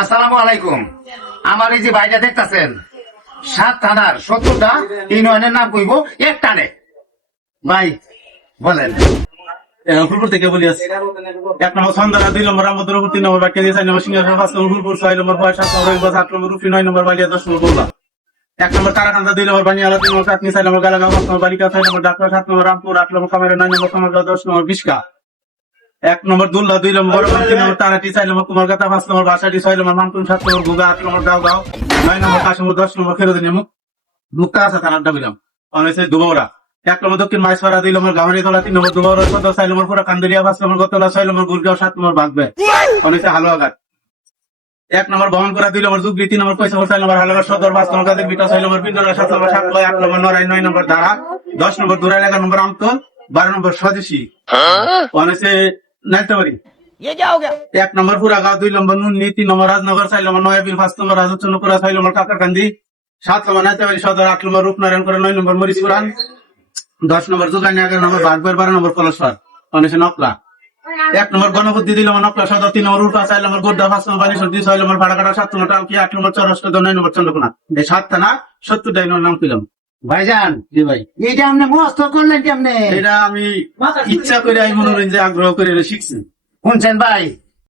আসসালামু আলাইকুম। আমার এই যে ভাইটা দেখতাছেন, সাত থানার সত্তরটা ইউনিয়নের নাম কইব এক টানে ভাই, বলেন। ফুলপুর সন্ধ্যা দুই নম্বর রামভদ্রপুর, তিন নম্বর বাক্য চার সিংহাসন বয়স সাত নম্বর রবিবার নম্বর রুফি নয় নম্বর বালিয়া, দশ এক নম্বর তারাকান্দা দুই নম্বর বানিয়ালা, তিন নম্বর চাটনি নম্বর ডাক্তার সাত নম্বর রামপুর, আট নম্বর নয় নম্বর বিশকা। এক নম্বর দুল্লা দুই নম্বর তিন নম্বর তারাটি ছয় নম্বর কুমারগাতা পাঁচ নম্বর বাসাটি ছয় নম্বর মানকুন সাত নম্বর গুগা আট নম্বর গাঁও গাঁও নয় নম্বর কাশিমুর দশ নম্বর ফেরোদিনী মুখ মুক্তা আছে থানারটা বিলাম অনেক দুবৌরা। এক নম্বর দক্ষিণ মাইসপাড়া দুই নম্বর গামারি তলা তিন নম্বর দুবৌরা সদর ছয় নম্বর পুরা কান্দরিয়া পাঁচ নম্বর গতলা ছয় নম্বর গুরগাঁও সাত নম্বর বাগবে। অনেক হালুয়াঘাট এক নম্বর বহন করা দুই নম্বর দুবলি তিন নম্বর পয়সা ছয় নম্বর হালুয়া সদর পাঁচ নম্বর গাদের বিটা ছয় নম্বর পিন্ডলা সাত নম্বর সাত লয় আট নম্বর নড়াই নয় নম্বর দাঁড়া দশ নম্বর দুরাই এগারো নম্বর আমতল বারো নম্বর স্বদেশী। অনেকে নাইতাবাড়ি এক নম্বর দুই নম্বর নুন্নি তিন নম্বর রাজনগর ছয় নম্বর নয়াবিল পাঁচ নম্বর রাজচন্দ্রপুরা ছয় নম্বর কাকারকান্দি সাত নম্বর নাইতাবাড়ি সদর আট নম্বর রূপনারায়ণ করে নয় নম্বর মরিচপুরান দশ নম্বর যোগানি এগারো নম্বর বাগবের বারো নম্বর কলসর অনেকে নকলা। এক নম্বর গণপতি দিল আমার নকলা সদর তিন নম্বর উল্টা ছয় নম্বর গোড্ডা পাঁচ নম্বর বানেশ্বর দুই ছয় নম্বর ভাড়াকাটা সাত নম্বর টালকি আট নম্বর চরস্ক নয় নম্বর চন্দ্রকোনা। এই সাত থানা সত্তর ডাইনোর নাম পেলাম ভাইজান। জি ভাই। আপনি মস্ত করলেন কেমনে? এটা আমি ইচ্ছা করে আমি মনোরঞ্জন আগ্রহ করে শিখছি। শুনছেন ভাই?